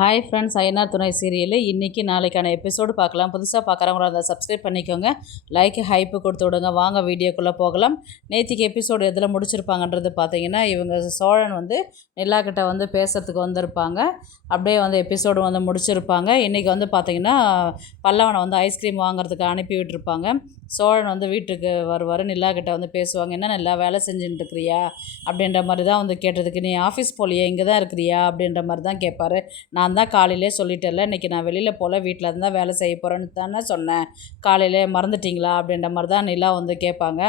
Hi friends, Ayyanar துணை serial இன்றைக்கி நாளைக்கான எபிசோடு பார்க்கலாம். புதுசாக பார்க்குறவங்களா இருந்தால் சப்ஸ்கிரைப் பண்ணிக்கோங்க, லைக் ஹைப்பு கொடுத்து விடுங்க. வாங்க வீடியோக்குள்ளே போகலாம். நேற்றுக்கு எபிசோடு எதில் முடிச்சிருப்பாங்கன்றது பார்த்தீங்கன்னா, இவங்க சோழன் நிலாக்கிட்ட பேசுகிறதுக்கு வந்திருப்பாங்க. அப்படியே எபிசோடு முடிச்சிருப்பாங்க. இன்றைக்கி பார்த்தீங்கன்னா பல்லவனை ஐஸ்கிரீம் வாங்குறதுக்கு அனுப்பி விட்டுருப்பாங்க. சோழன் வீட்டுக்கு வருவார். நிலாக்கிட்ட பேசுவாங்க. என்ன நல்லா வேலை செஞ்சுட்டு இருக்கிறியா அப்படின்ற மாதிரி தான் கேட்டதுக்கு, நீ ஆஃபீஸ் போலியா, இங்கே தான் இருக்கிறியா அப்படின்ற மாதிரி தான் கேட்பார். நான் தான் காலையிலே சொல்லிட்டேன்ல, இன்றைக்கி நான் வெளியில் போல், வீட்டில் இருந்தால் வேலை செய்ய போகிறேன்னு தானே சொன்னேன், காலையிலே மறந்துட்டிங்களா அப்படின்ற மாதிரி தான் நிலா கேட்பாங்க.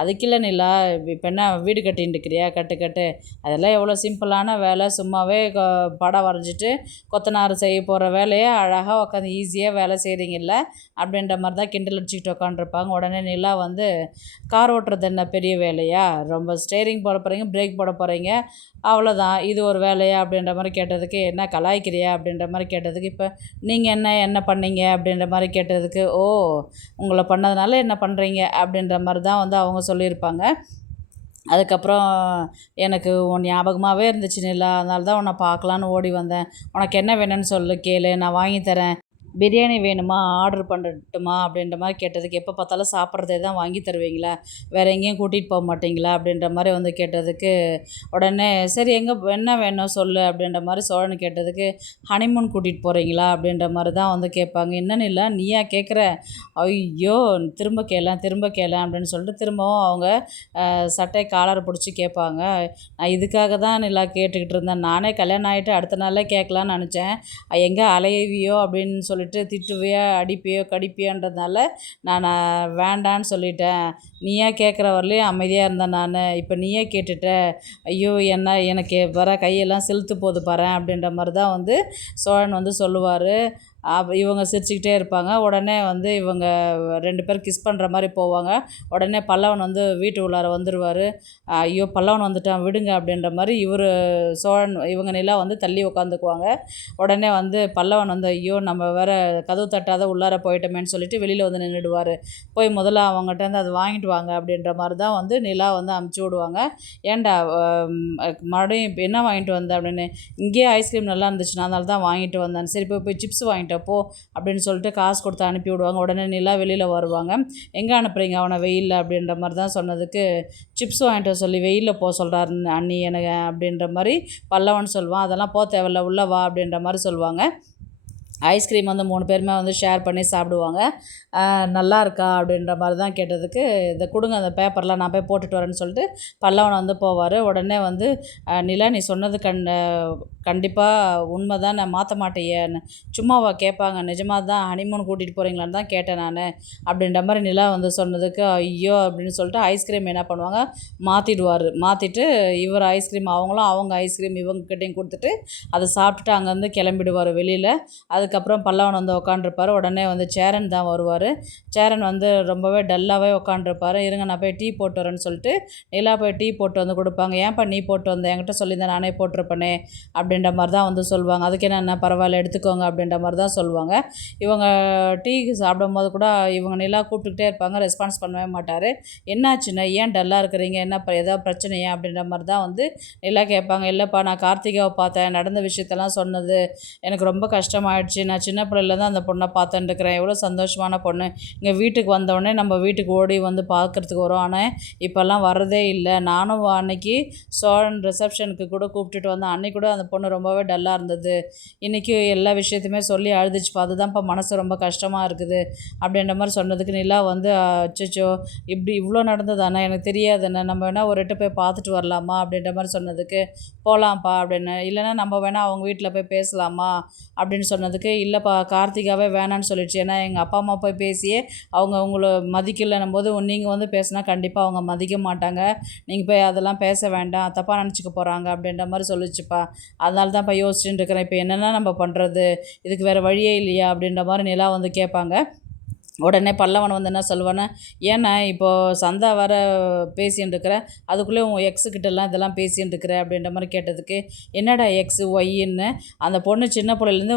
அதுக்கில்லை நிலா, இப்போ என்ன வீடு கட்டின்னு இருக்கிறியா, கட்டு அதெல்லாம் எவ்வளோ சிம்பிளான வேலை, சும்மாவே படம் வரைஞ்சிட்டு கொத்தனார் செய்ய போகிற வேலையை அழகாக உட்காந்து ஈஸியாக வேலை செய்கிறீங்கல்ல அப்படின்ற மாதிரி தான் கிண்டல் அடிச்சுக்கிட்டு உட்காந்துருப்பாங்க. உடனே நிலா கார் ஓட்டுறது என்ன பெரிய வேலையா, ரொம்ப ஸ்டேரிங் போட போகிறீங்க, பிரேக் போட போகிறீங்க, அவ்வளோதான், இது ஒரு வேலையா அப்படின்ற மாதிரி கேட்டதுக்கு, என்ன கலாய்க்கிறியா அப்படின்ற மாதிரி கேட்டதுக்கு, இப்போ நீங்கள் என்ன பண்ணீங்க அப்படின்ற மாதிரி கேட்டதுக்கு, ஓ உங்களை பண்ணதுனால என்ன பண்ணுறீங்க அப்படின்ற மாதிரி தான் அவங்க சொல்லியிருப்பாங்க. அதுக்கப்புறம் எனக்கு உன் ஞாபகமாகவே இருந்துச்சு நிலா, அதனால தான் உன்னை பார்க்கலான்னு ஓடி வந்தேன். உனக்கு என்ன வேணும்னு சொல்லு, கேளு, நான் வாங்கி தரேன். பிரியாணி வேணுமா, ஆர்டர் பண்ணட்டுமா அப்படின்ற மாதிரி கேட்டதுக்கு, எப்போ பார்த்தாலும் சாப்பிட்றதே தான் வாங்கி தருவீங்களா, வேறு எங்கேயும் கூட்டிகிட்டு போக மாட்டிங்களா அப்படின்ற மாதிரி கேட்டதுக்கு, உடனே சரி எங்கே என்ன வேணும் சொல்லு அப்படின்ற மாதிரி சோழன் கேட்டதுக்கு, ஹனிமூன் கூட்டிகிட்டு போகிறீங்களா அப்படின்ற மாதிரி தான் கேட்பாங்க. என்னன்னு இல்லை, நீயா கேட்குற, ஐயோ திரும்ப கேளேன் அப்படின்னு சொல்லிட்டு திரும்பவும் அவங்க சட்டை காலரை பிடிச்சி கேட்பாங்க. நான் இதுக்காக தான் நிலா கேட்டுக்கிட்டு இருந்தேன், நானே கல்யாணம் ஆகிட்டு அடுத்த நாளே கேட்கலான்னு நினச்சேன், எங்கே அலைவியோ அப்படின்னு சொல்லிட்டு திட்டுவியோ அடிப்பியோ கடிப்பியோன்றதுனால நான் வேண்டான்னு சொல்லிட்டேன். நீயே கேட்குற வரலையும் அமைதியாக இருந்தேன் நான், இப்போ நீயே கேட்டுட்ட, ஐயோ எனக்கு வர கையெல்லாம் செலுத்து போது பாரு அப்படின்ற மாதிரி தான் சோழன் சொல்லுவார். இவங்க சிரிச்சுக்கிட்டே இருப்பாங்க. உடனே இவங்க 2 பேர் கிஸ் பண்ணுற மாதிரி போவாங்க. உடனே பல்லவன் வீட்டு உள்ளார வந்துடுவார். ஐயோ பல்லவன் வந்துட்டான் விடுங்க அப்படின்ற மாதிரி சோழன் இவங்க நிலா தள்ளி உட்காந்துக்குவாங்க. உடனே பல்லவன் ஐயோ நம்ம வேறு கதவு தட்டாத உள்ளார போயிட்டோமேன்னு சொல்லிட்டு வெளியில் நின்றுடுவார். போய் முதல்ல அவங்ககிட்ட அதை வாங்கிட்டு வாங்க அப்படின்ற மாதிரி தான் நிலா அமுச்சு விடுவாங்க. ஏன்டா மறுபடியும் இப்போ என்ன வாங்கிட்டு வந்த அப்படின்னு, இங்கேயே ஐஸ்கிரீம் நல்லா இருந்துச்சுன்னா அதனால தான் வாங்கிட்டு வந்தேன், சரி போய் சிப்ஸ் வாங்கிட்டு போ அப்படின்னு சொல்லிட்டு காசு கொடுத்து அனுப்பி விடுவாங்க. உடனே நிலா வெளியில் வருவாங்க. எங்கே அனுப்புகிறீங்க அவனை, வெயிலில் அப்படின்ற மாதிரி தான் சொன்னதுக்கு, சிப்ஸ் வாங்கிட்டு சொல்லி வெயிலில் போக சொல்கிறாரு அண்ணி எனக்கு அப்படின்ற மாதிரி பல்லவன் சொல்லுவான். அதெல்லாம் போக தேவையில்ல, உள்ளே வா அப்படின்ற மாதிரி சொல்லுவாங்க. ஐஸ்கிரீம் 3 பேருமே ஷேர் பண்ணி சாப்பிடுவாங்க. நல்லா இருக்கா அப்படின்ற மாதிரி தான் கேட்டதுக்கு, இதை கொடுங்க அந்த பேப்பர்லாம் நான் போய் போட்டுட்டு வரேன்னு சொல்லிட்டு பல்லவன் போவார். உடனே நிலா நீ சொன்னது கண்டிப்பாக உண்மை தான், நான் மாற்ற மாட்டேயேன்னு, சும்மாவா கேட்பாங்க, நிஜமாக தான் ஹனிமூன் கூட்டிகிட்டு போகிறீங்களான்னு தான் கேட்டேன் நான் அப்படின்ற மாதிரி நிலா சொன்னதுக்கு, ஐயோ அப்படின்னு சொல்லிட்டு ஐஸ்கிரீம் என்ன பண்ணுவாங்க, மாற்றிட்டு இவர் ஐஸ்கிரீம் அவங்க ஐஸ்கிரீம் இவங்ககிட்டையும் கொடுத்துட்டு அதை சாப்பிட்டுட்டு அங்கேருந்து கிளம்பிடுவார் வெளியில். அதுக்கப்புறம் பல்லவன் உட்காண்டிருப்பார். உடனே சேரன் தான் வருவார். சேரன் ரொம்பவே டல்லாகவே உட்காண்டிருப்பார். இருங்க நான் போய் டீ போட்டு வரேன்னு சொல்லிட்டு நிலா போய் டீ போட்டு கொடுப்பாங்க. ஏன்ப்பா நீ போட்டு வந்த, என்கிட்ட சொல்லியிருந்தேன் நானே போட்டிருப்பேனே அப்படின்ற மாதிரி தான் சொல்லுவாங்க. அதுக்கு என்ன பரவாயில்ல எடுத்துக்கோங்க அப்படின்ற மாதிரி தான் சொல்லுவாங்க. இவங்க டீ சாப்பிடும் போது கூட இவங்க நிலா கூப்பிட்டுக்கிட்டே இருப்பாங்க, ரெஸ்பான்ஸ் பண்ணவே மாட்டார். என்னாச்சுன்னா ஏன் டல்லாக இருக்கிறீங்க, என்ன ஏதாவது பிரச்சனையா அப்படின்ற மாதிரி தான் நிலா கேட்பாங்க. இல்லைப்பா நான் கார்த்திகாவை பார்த்தேன், நடந்த விஷயத்தெல்லாம் சொன்னது எனக்கு ரொம்ப கஷ்டமாயிடுச்சு, நான் சின்ன பிள்ளையில தான் அந்த பொண்ணை பார்த்துட்டு இருக்கிறேன், எவ்வளோ சந்தோஷமான பொண்ணு, இங்கே வீட்டுக்கு வந்தோடனே நம்ம வீட்டுக்கு ஓடி பார்க்குறதுக்கு வரும், ஆனால் இப்போல்லாம் வரதே இல்லை. நானும் அன்னைக்கு சோழன் ரிசப்ஷனுக்கு கூட கூப்பிட்டுட்டு வந்தேன், அன்னைக்கு கூட அந்த பொண்ணு ரொம்பவே டல்லாக இருந்தது, இன்றைக்கி எல்லா விஷயத்தையுமே சொல்லி அழுதுச்சு, அதுதான் இப்போ மனசு ரொம்ப கஷ்டமாக இருக்குது அப்படின்ற மாதிரி சொன்னதுக்கு நிலா அச்சோ இப்படி இவ்வளோ நடந்ததானே எனக்கு தெரியாதுண்ணே, நம்ம வேணால் ஒரு எட்டு போய் பார்த்துட்டு வரலாமா அப்படின்ற மாதிரி சொன்னதுக்கு, போகலாம்ப்பா அப்படின்னு, இல்லைன்னா நம்ம வேணால் அவங்க வீட்டில் போய் பேசலாமா அப்படின்னு சொன்னதுக்கு, இல்லைப்பா கார்த்திகாவே வேணான்னு சொல்லிடுச்சு, ஏன்னா எங்கள் அப்பா அம்மா போய் பேசியே அவங்க உங்களை மதிக்கலைன்னும் போது நீங்கள் பேசினா கண்டிப்பாக அவங்க மதிக்க மாட்டாங்க, நீங்கள் போய் அதெல்லாம் பேச வேண்டாம், தப்பாக நினச்சிக்க போகிறாங்க அப்படின்ற மாதிரி சொல்லிச்சுப்பா, அதனால தான் இப்போ யோசிச்சுட்டு இருக்கிறேன், இப்போ என்னென்னா நம்ம பண்ணுறது, இதுக்கு வேறு வழியே இல்லையா அப்படின்ற மாதிரி நிலா கேட்பாங்க. உடனே பல்லவன் வந்து என்ன சொல்லுவானே, ஏன்னா இப்போது சந்தா வர பேசின்னு இருக்கிற, அதுக்குள்ளே உன் எக்ஸுக்கிட்டலாம் இதெல்லாம் பேசின்னு இருக்கிற அப்படின்ற மாதிரி கேட்டதுக்கு, என்னடா எக்ஸு ஒய்ன்னு, அந்த பொண்ணு சின்ன பிள்ளையிலேருந்து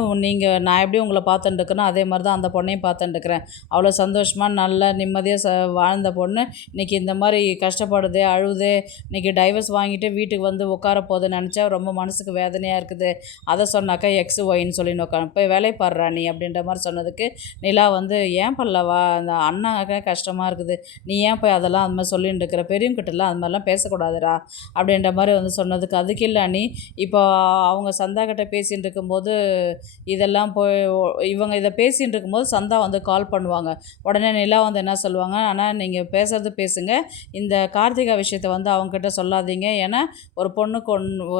நான் எப்படி உங்களை பார்த்துட்டு இருக்கிறனோ அதே மாதிரி தான் அந்த பொண்ணையும் பார்த்துட்டு இருக்கிறேன். அவ்வளோ சந்தோஷமாக நல்லா நிம்மதியாக வாழ்ந்த பொண்ணு இன்றைக்கி இந்த மாதிரி கஷ்டப்படுதே, அழுதே, இன்றைக்கி டைவர்ஸ் வாங்கிட்டு வீட்டுக்கு வந்து உட்கார போகுதுன்னு நினச்சா ரொம்ப மனசுக்கு வேதனையாக இருக்குது. அதை சொன்னாக்கா எக்ஸு ஒய்ன்னு சொல்லின்னு உட்காந்து போய் வேலையை பாடுறா நீ அப்படின்ற மாதிரி சொன்னதுக்கு, நிலா வந்து ஏன் பல்லவா அந்த அண்ணாக்க கஷ்டமாக இருக்குது, நீ ஏன் போய் அதெல்லாம் அது மாதிரி சொல்லிட்டு இருக்கிற, பெரியவங்கிட்டலாம் அது மாதிரிலாம் பேசக்கூடாதுடா அப்படின்ற மாதிரி வந்து சொன்னதுக்கு, அதுக்கு இல்லை நீ இப்போ அவங்க சந்தா கிட்ட பேசிகிட்டு இருக்கும்போது இதெல்லாம் போய் இவங்க இதை பேசிகிட்டு இருக்கும்போது சந்தா வந்து கால் பண்ணுவாங்க. உடனே நிலா வந்து என்ன சொல்லுவாங்க, ஆனால் நீங்கள் பேசுகிறது பேசுங்க, இந்த கார்த்திகா விஷயத்தை வந்து அவங்கக்கிட்ட சொல்லாதீங்க, ஏன்னா ஒரு பொண்ணுக்கு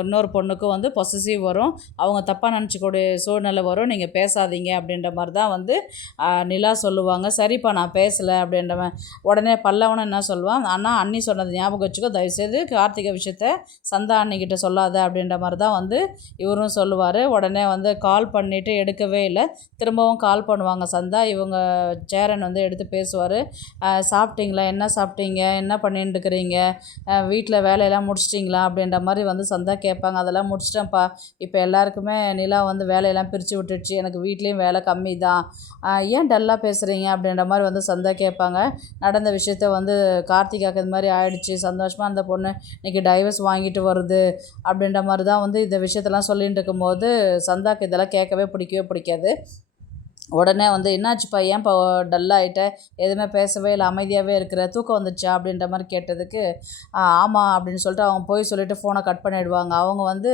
இன்னொரு பொண்ணுக்கும் வந்து பொசசிவ் வரும், அவங்க தப்பாக நினச்சிக்கூடிய சூழ்நிலை வரும், நீங்கள் பேசாதீங்க அப்படின்ற மாதிரி தான் வந்து நிலா சொல்லுவாங்க. சரிப்பா நான் பேசலை அப்படின்றவன் உடனே பல்லவனும் என்ன சொல்லுவான், ஆனால் அண்ணி சொன்னது ஞாபகம் வச்சுக்கோ, தயவுசெய்து கார்த்திகை விஷயத்த சந்தா அண்ணிக்கிட்ட சொல்லாத அப்படின்ற மாதிரி தான் வந்து இவரும் சொல்லுவார். உடனே வந்து கால் பண்ணிவிட்டு எடுக்கவே இல்லை, திரும்பவும் கால் பண்ணுவாங்க சந்தா. இவங்க சேரன் வந்து எடுத்து பேசுவார். சாப்பிட்டீங்களா, என்ன சாப்பிட்டீங்க, என்ன பண்ணிட்டு இருக்கிறீங்க, வீட்டில் வேலையெல்லாம் முடிச்சிட்டிங்களா அப்படின்ற மாதிரி வந்து சந்தா கேட்பாங்க. அதெல்லாம் முடிச்சிட்டேன்ப்பா, இப்போ எல்லாருக்குமே நிலா வந்து வேலையெல்லாம் பிரித்து விட்டுடுச்சு, எனக்கு வீட்லேயும் வேலை கம்மி தான், ஏன் டல்லாக பேசுகிறீங்க அப்படின்ற மாதிரி வந்து சந்தா கேட்பாங்க. நடந்த விஷயத்த வந்து கார்த்திகாவுக்கு இது மாதிரி ஆயிடுச்சு, சந்தோஷமாக அந்த பொண்ணு இன்றைக்கி டைவர்ஸ் வாங்கிட்டு வருது அப்படின்ற மாதிரி தான் வந்து இந்த விஷயத்தெல்லாம் சொல்லிகிட்டு இருக்கும்போது சந்தாக்கு இதெல்லாம் கேட்கவே பிடிக்கவே பிடிக்காது. உடனே வந்து என்னாச்சுப்பா, ஏன்ப்பா டல்லாகிட்ட, எதுவுமே பேசவே இல்லை, அமைதியாகவே இருக்கிற, தூக்கம் வந்துச்சா அப்படின்ற மாதிரி கேட்டதுக்கு, ஆமாம் அப்படின்னு சொல்லிட்டு அவங்க போய் சொல்லிவிட்டு ஃபோனை கட் பண்ணிவிடுவாங்க. அவங்க வந்து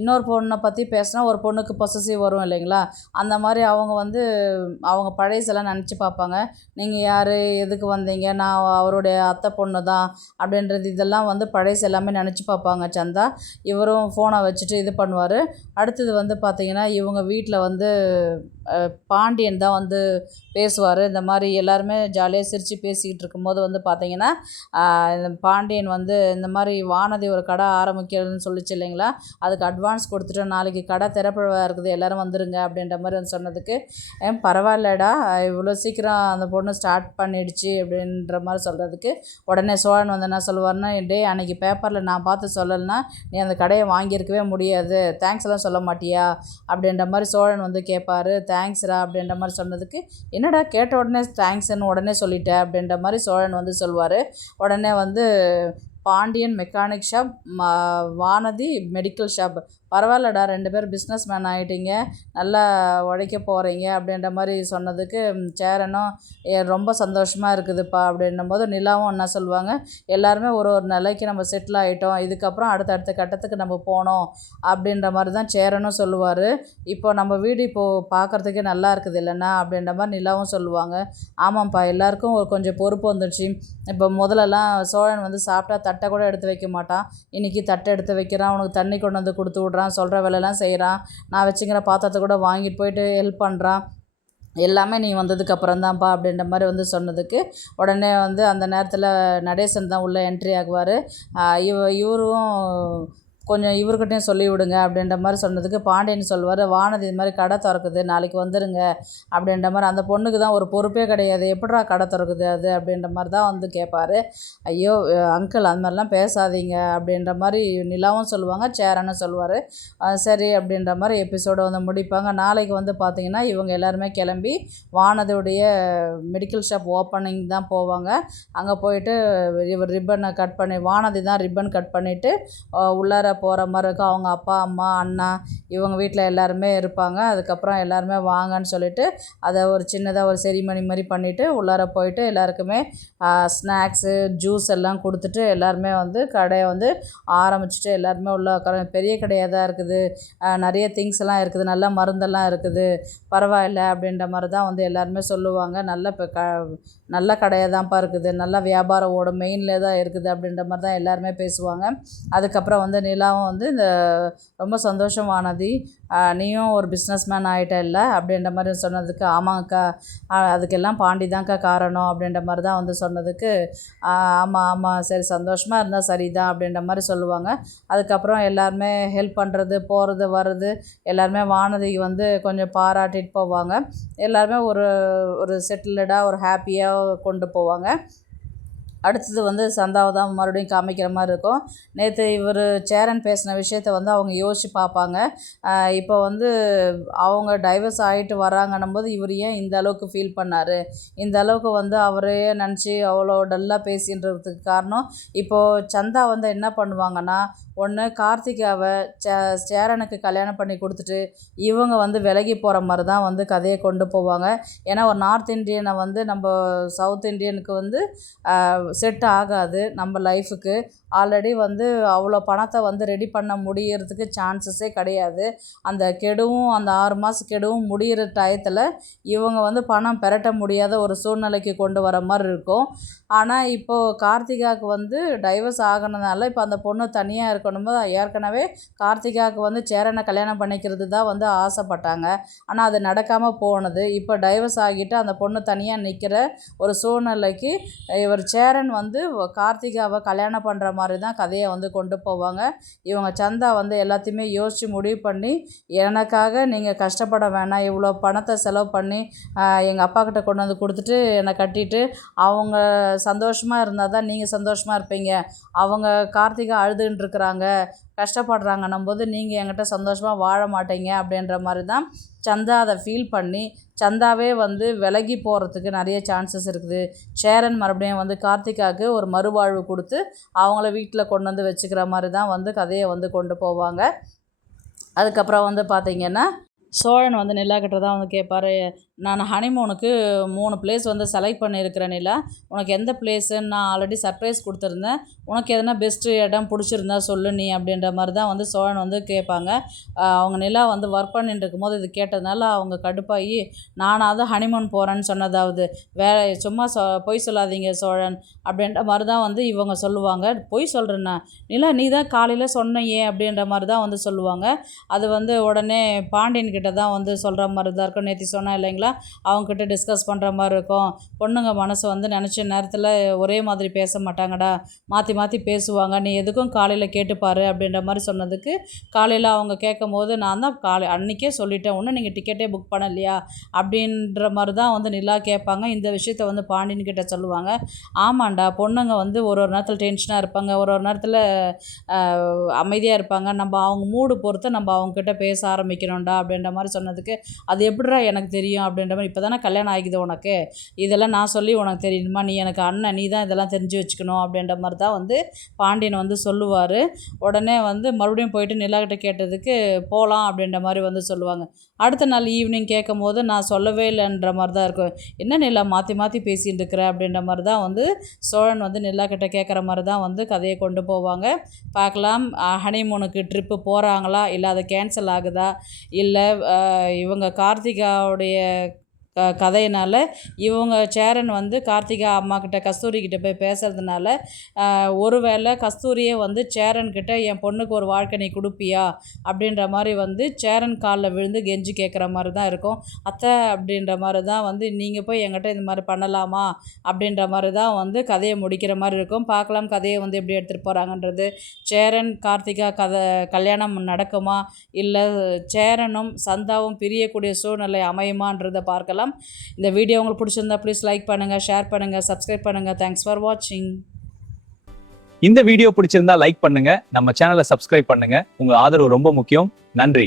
இன்னொரு பொண்ணை பற்றி பேசினா ஒரு பொண்ணுக்கு பொசசிவ் வரும் இல்லைங்களா, அந்த மாதிரி அவங்க வந்து அவங்க பழையசெல்லாம் நினச்சி பார்ப்பாங்க. நீங்கள் யார், எதுக்கு வந்தீங்க, நான் அவருடைய அத்தை பொண்ணு தான் அப்படின்றது இதெல்லாம் வந்து பழையசு எல்லாமே நினச்சி பார்ப்பாங்க சந்தா. இவரும் ஃபோனை வச்சுட்டு இது பண்ணுவார். அடுத்தது வந்து பார்த்திங்கன்னா இவங்க வீட்டில் வந்து பாண்டியன் தான் வந்து பேசுவார். இந்த மாதிரி எல்லாருமே ஜாலியாக சிரித்து பேசிக்கிட்டு இருக்கும்போது வந்து பார்த்திங்கன்னா இந்த பாண்டியன் வந்து இந்த மாதிரி வானதி ஒரு கடை ஆரம்பிக்கிறதுன்னு சொல்லிச்சு இல்லைங்களா, அதுக்கு அட்வான்ஸ் கொடுத்துட்டு நாளைக்கு கடை திறப்பழா இருக்குது, எல்லோரும் வந்துடுங்க அப்படின்ற மாதிரி வந்து சொன்னதுக்கு, பரவாயில்லடா இவ்வளோ சீக்கிரம் அந்த பொண்ணு ஸ்டார்ட் பண்ணிடுச்சு அப்படின்ற மாதிரி சொல்கிறதுக்கு, உடனே சோழன் வந்து என்ன சொல்லுவார்னா, டே அன்றைக்கி பேப்பரில் நான் பார்த்து சொல்லலைன்னா நீ அந்த கடையை வாங்கியிருக்கவே முடியாது, தேங்க்ஸ் எல்லாம் சொல்ல மாட்டியா அப்படின்ற மாதிரி சோழன் வந்து கேட்பார். தேங்க்ஸ்ரா அப்படின்ற மாதிரி சொன்னதுக்கு, என்னடா கேட்ட உடனே தேங்க்ஸ்ன்னு உடனே சொல்லிட்டேன் அப்படின்ற மாதிரி சோழன் வந்து சொல்வார். உடனே வந்து Pandian mechanic shop, Vanathi medical shop, பரவாயில்லடா 2 பேர் பிஸ்னஸ் மேன் ஆகிட்டீங்க, நல்லா உழைக்க போகிறீங்க அப்படின்ற மாதிரி சொன்னதுக்கு சேரனும் ரொம்ப சந்தோஷமாக இருக்குதுப்பா அப்படின்னும் போது நிலாவும் என்ன சொல்லுவாங்க, எல்லாருமே ஒரு நிலைக்கு நம்ம செட்டில் ஆகிட்டோம், இதுக்கப்புறம் அடுத்த கட்டத்துக்கு நம்ம போனோம் அப்படின்ற மாதிரி தான் சேரனும் சொல்லுவார். இப்போ நம்ம வீடு இப்போது பார்க்குறதுக்கே நல்லா இருக்குது இல்லைன்னா அப்படின்ற மாதிரி நிலாவும் சொல்லுவாங்க. ஆமாம்ப்பா, எல்லாருக்கும் கொஞ்சம் பொறுப்பு வந்துடுச்சு. இப்போ முதலெல்லாம் சோழன் வந்து சாப்பிட்டா தட்டை கூட எடுத்து வைக்க மாட்டான், இன்றைக்கி தட்டை எடுத்து வைக்கிறான், உனக்கு தண்ணி கொண்டு வந்து கொடுத்து விட்றான், சொல்கிற வேலையெல்லாம் செய்கிறான், நான் வச்சுக்கிற பாத்திரத்தை கூட வாங்கிட்டு போயிட்டு ஹெல்ப் பண்ணுறான், எல்லாமே நீ வந்ததுக்கப்புறம் தான்ப்பா அப்படின்ற மாதிரி வந்து சொன்னதுக்கு, உடனே வந்து அந்த நேரத்தில் நடேசன் தான் உள்ளே என்ட்ரி ஆகுவார். இவரும் கொஞ்சம் இவர்கிட்டையும் சொல்லி விடுங்க அப்படின்ற மாதிரி சொன்னதுக்கு பாண்டியன் சொல்வார், வானதி இது மாதிரி கடை திறக்குது, நாளைக்கு வந்துடுங்க அப்படின்ற மாதிரி, அந்த பொண்ணுக்கு தான் ஒரு பொறுப்பே கிடையாது, எப்படிடா கடை திறக்குது அது அப்படின்ற மாதிரி தான் வந்து கேட்பார். ஐயோ அங்கிள் அந்த மாதிரிலாம் பேசாதீங்க அப்படின்ற மாதிரி நிலாவும் சொல்லுவாங்க, சேரனும் சொல்லுவார். சரி அப்படின்ற மாதிரி எபிசோடை வந்து முடிப்பாங்க. நாளைக்கு வந்து பார்த்திங்கன்னா இவங்க எல்லாருமே கிளம்பி வானதியுடைய மெடிக்கல் ஷாப் ஓப்பனிங் தான் போவாங்க. அங்கே போயிட்டு இவர் ரிப்பனை கட் பண்ணி, வானதி தான் ரிப்பன் கட் பண்ணிவிட்டு உள்ளார போகிற மாதிரி இருக்கும். அவங்க அப்பா அம்மா அண்ணா இவங்க வீட்டில் எல்லாருமே இருப்பாங்க. அதுக்கப்புறம் எல்லாருமே வாங்கன்னு சொல்லிவிட்டு அதை ஒரு சின்னதாக ஒரு செரிமனி மாதிரி பண்ணிவிட்டு உள்ளார போயிட்டு எல்லாருக்குமே ஸ்நாக்ஸு ஜூஸ் எல்லாம் கொடுத்துட்டு எல்லாருமே வந்து கடையை வந்து ஆரம்பிச்சுட்டு எல்லாருமே உள்ள உட்கார, பெரிய கடையாக தான் இருக்குது, நிறைய திங்ஸ் எல்லாம் இருக்குது, நல்ல மருந்தெல்லாம் இருக்குது, பரவாயில்ல அப்படின்ற மாதிரி தான் வந்து எல்லாருமே சொல்லுவாங்க. நல்ல கடையாக தான்ப்பா இருக்குது, நல்ல வியாபாரம் ஓடும், மெயினில் தான் இருக்குது அப்படின்ற மாதிரி தான் எல்லாருமே பேசுவாங்க. அதுக்கப்புறம் வந்து நிலா சந்தாவும் வந்து இந்த ரொம்ப சந்தோஷம் வானதி, நீயும் ஒரு பிஸ்னஸ்மேன் ஆகிட்ட இல்லை அப்படின்ற மாதிரி சொன்னதுக்கு, ஆமாங்கக்கா அதுக்கெல்லாம் பாண்டி தான்க்கா காரணம் அப்படின்ற மாதிரி தான் வந்து சொன்னதுக்கு, ஆமாம் ஆமாம் சரி சந்தோஷமாக இருந்தால் சரிதான் அப்படின்ற மாதிரி சொல்லுவாங்க. அதுக்கப்புறம் எல்லாருமே ஹெல்ப் பண்ணுறது போகிறது வர்றது எல்லாருமே வானதிக்கு வந்து கொஞ்சம் பாராட்டிட்டு போவாங்க. எல்லாருமே ஒரு ஒரு செட்டில்டாக ஒரு ஹாப்பியாக கொண்டு போவாங்க. அடுத்தது வந்து சந்தாவை தான் மறுபடியும் காமிக்கிற மாதிரி இருக்கும். நேற்று இவர் சேரன் பேசின விஷயத்த வந்து அவங்க யோசித்து பார்ப்பாங்க. இப்போ வந்து அவங்க டைவர்ஸ் ஆகிட்டு வராங்கன்னும் போது இவர் ஏன் இந்த அளவுக்கு ஃபீல் பண்ணார், இந்த அளவுக்கு வந்து அவரையே நினச்சி அவ்வளோ டல்லாக பேசின்றதுக்கு காரணம், இப்போது சந்தா வந்து என்ன பண்ணுவாங்கன்னா, ஒன்று கார்த்திகாவை சேரனுக்கு கல்யாணம் பண்ணி கொடுத்துட்டு இவங்க வந்து விலகி போகிற மாதிரி தான் வந்து கதையை கொண்டு போவாங்க. ஏன்னா ஒரு நார்த் இண்டியனை வந்து நம்ம சவுத் இண்டியனுக்கு வந்து செட் ஆகாது நம்ம லைஃபுக்கு. ஆல்ரெடி வந்து அவ்வளோ பணத்தை வந்து ரெடி பண்ண முடியறதுக்கு சான்சஸே கிடையாது. அந்த கெடுவும் அந்த 6 மாதம் கெடுவும் முடிகிற டயத்தில் இவங்க வந்து பணம் பெரட்ட முடியாத ஒரு சூழ்நிலைக்கு கொண்டு வர மாதிரி இருக்கும். ஆனால் இப்போது கார்த்திகாவுக்கு வந்து டைவர்ஸ் ஆகினதுனால இப்போ அந்த பொண்ணு தனியாக இருக்கணும் போது ஏற்கனவே கார்த்திகாவுக்கு வந்து சேரனை கல்யாணம் பண்ணிக்கிறது தான் வந்து ஆசைப்பட்டாங்க. ஆனால் அது நடக்காமல் போனது. இப்போ டைவர்ஸ் ஆகிட்டு அந்த பொண்ணு தனியாக நிற்கிற ஒரு சூழ்நிலைக்கு இவர் சேரன் வந்து கார்த்திகாவை கல்யாணம் பண்ணுற மாதிரி தான் கதையை வந்து கொண்டு போவாங்க. இவங்க சந்தா வந்து எல்லாத்தையுமே யோசித்து முடிவு பண்ணி, எனக்காக நீங்கள் கஷ்டப்பட வேணாம், இவ்வளோ பணத்தை செலவு பண்ணி எங்கள் அப்பா கிட்ட கொண்டு வந்து கொடுத்துட்டு என்னை கட்டிட்டு அவங்க சந்தோஷமாக இருந்தால் தான் நீங்கள் சந்தோஷமாக இருப்பீங்க. அவங்க கார்த்திகா அழுதுன்னு இருக்கிறாங்க கஷ்டப்படுறாங்கன்னும் போது நீங்கள் என்கிட்ட சந்தோஷமாக வாழ மாட்டீங்க அப்படின்ற மாதிரி தான் சந்தா அதை ஃபீல் பண்ணி சந்தாவே வந்து விலகி போகிறதுக்கு நிறைய சான்சஸ் இருக்குது. சேரன் மறுபடியும் வந்து கார்த்திகாவுக்கு ஒரு மறுவாழ்வு கொடுத்து அவங்கள வீட்டில் கொண்டு வந்து வச்சுக்கிற மாதிரி தான் வந்து கதையை வந்து கொண்டு போவாங்க. அதுக்கப்புறம் வந்து பார்த்திங்கன்னா சோழன் வந்து நிலா கிட்ட தான் வந்து கேட்பார், நான் ஹனிமூனுக்கு 3 பிளேஸ் வந்து செலக்ட் பண்ணியிருக்கிறேன் நிலா, உனக்கு எந்த பிளேஸுன்னு நான் ஆல்ரெடி சர்ப்ரைஸ் கொடுத்துருந்தேன், உனக்கு எதனா பெஸ்ட்டு இடம் பிடிச்சிருந்தா சொல்லு நீ அப்படின்ற மாதிரி தான் வந்து சோழன் வந்து கேட்பாங்க. அவங்க நிலா வந்து ஒர்க் பண்ணிட்டு இருக்கும்போது இது கேட்டதுனால அவங்க கடுப்பாகி, நானாவது ஹனிமூன் போகிறேன்னு சொன்னதாவது சும்மா பொய் சொல்லாதீங்க சோழன் அப்படின்ற மாதிரி தான் வந்து இவங்க சொல்லுவாங்க. பொய் சொல்கிறேன்னா நிலா நீ தான் காலையில் சொன்னையே அப்படின்ற மாதிரி தான் வந்து சொல்லுவாங்க. அது வந்து உடனே பாண்டியன் கிட்ட தான் வந்து சொல்கிற மாதிரி தான் இருக்கும். நேற்று சொன்னா இல்லைங்களா, அவங்கக்கிட்ட டிஸ்கஸ் பண்ணுற மாதிரி இருக்கும். பொண்ணுங்க மனசு வந்து நினச்ச நேரத்தில் ஒரே மாதிரி பேச மாட்டாங்கடா, மாற்றி மாற்றி பேசுவாங்க, நீ எதுக்கும் காலையில் கேட்டுப்பாரு அப்படின்ற மாதிரி சொன்னதுக்கு, காலையில் அவங்க கேட்கும் போது நான் தான் அன்றைக்கே சொல்லிட்டேன், ஒன்றும் நீங்கள் டிக்கெட்டே புக் பண்ணலையா அப்படின்ற மாதிரி தான் வந்து நிலா கேட்பாங்க. இந்த விஷயத்த வந்து பாண்டியன் கிட்ட சொல்லுவாங்க. ஆமாண்டா, பொண்ணுங்க வந்து ஒரு ஒரு நேரத்தில் டென்ஷனாக இருப்பாங்க, ஒரு ஒரு நேரத்தில் அமைதியாக இருப்பாங்க, நம்ம அவங்க மூடு பொறுத்து நம்ம அவங்கக்கிட்ட பேச ஆரம்பிக்கணும்டா அப்படின்ற மாதிரி சொன்னதுக்கு, அது எப்படிடா எனக்கு தெரியும் அப்படின்ற மாதிரி, இப்போ தானே கல்யாணம் ஆகிக்குது உனக்கு, இதெல்லாம் நான் சொல்லி உனக்கு தெரியணுமா, நீ எனக்கு அண்ணன், நீ தான் இதெல்லாம் தெரிஞ்சு வச்சுக்கணும் அப்படின்ற மாதிரி தான் வந்து பாண்டியன் வந்து சொல்லுவார். உடனே வந்து மறுபடியும் போயிட்டு நிலாக்கிட்ட கேட்டதுக்கு போகலாம் அப்படின்ற மாதிரி வந்து சொல்லுவாங்க. அடுத்த நாள் ஈவினிங் கேட்கும் போது நான் சொல்லவே இல்லைன்ற மாதிரி தான் இருக்கும். என்ன நிலா மாற்றி மாற்றி பேசிகிட்டு இருக்கிற அப்படின்ற மாதிரி தான் வந்து சோழன் வந்து நிலாக்கிட்ட கேட்குற மாதிரி தான் வந்து கதையை கொண்டு போவாங்க. பார்க்கலாம் ஹனிமூனுக்கு ட்ரிப்பு போகிறாங்களா, இல்லை அது கேன்சல் ஆகுதா, இல்லை இவங்க கார்த்திகாவுடைய கதையினால் இவங்க சேரன் வந்து கார்த்திகா அம்மாக்கிட்ட கஸ்தூரி கிட்ட போய் பேசுகிறதுனால ஒருவேளை கஸ்தூரியே வந்து சேரன்கிட்ட என் பொண்ணுக்கு ஒரு வாழ்க்கை நீ கொடுப்பியா அப்படின்ற மாதிரி வந்து சேரன் காலில் விழுந்து கெஞ்சி கேட்குற மாதிரி தான் இருக்கும். அத்தை அப்படின்ற மாதிரி தான் வந்து நீங்கள் போய் என்கிட்ட இந்த மாதிரி பண்ணலாமா அப்படின்ற மாதிரி தான் வந்து கதையை முடிக்கிற மாதிரி இருக்கும். பார்க்கலாம் கதையை வந்து எப்படி எடுத்துகிட்டு போகிறாங்கன்றது. சேரன் கார்த்திகா கல்யாணம் நடக்குமா, இல்லை சேரனும் சந்தாவும் பிரியக்கூடிய சூழ்நிலை அமையுமான்றதை பார்க்கலாம். இந்த வீடியோ உங்களுக்கு பிடிச்சிருந்தா ப்ளீஸ் லைக் பண்ணுங்கள், ஷேர் பண்ணுங்கள், சப்ஸ்கிரைப் பண்ணுங்கள். தேங்க்ஸ் ஃபார் வாட்சிங். இந்த வீடியோ பிடிச்சிருந்தா லைக் பண்ணுங்க, நம்ம சேனலை சப்ஸ்கிரைப் பண்ணுங்க. உங்க ஆதரவு ரொம்ப முக்கியம். நன்றி.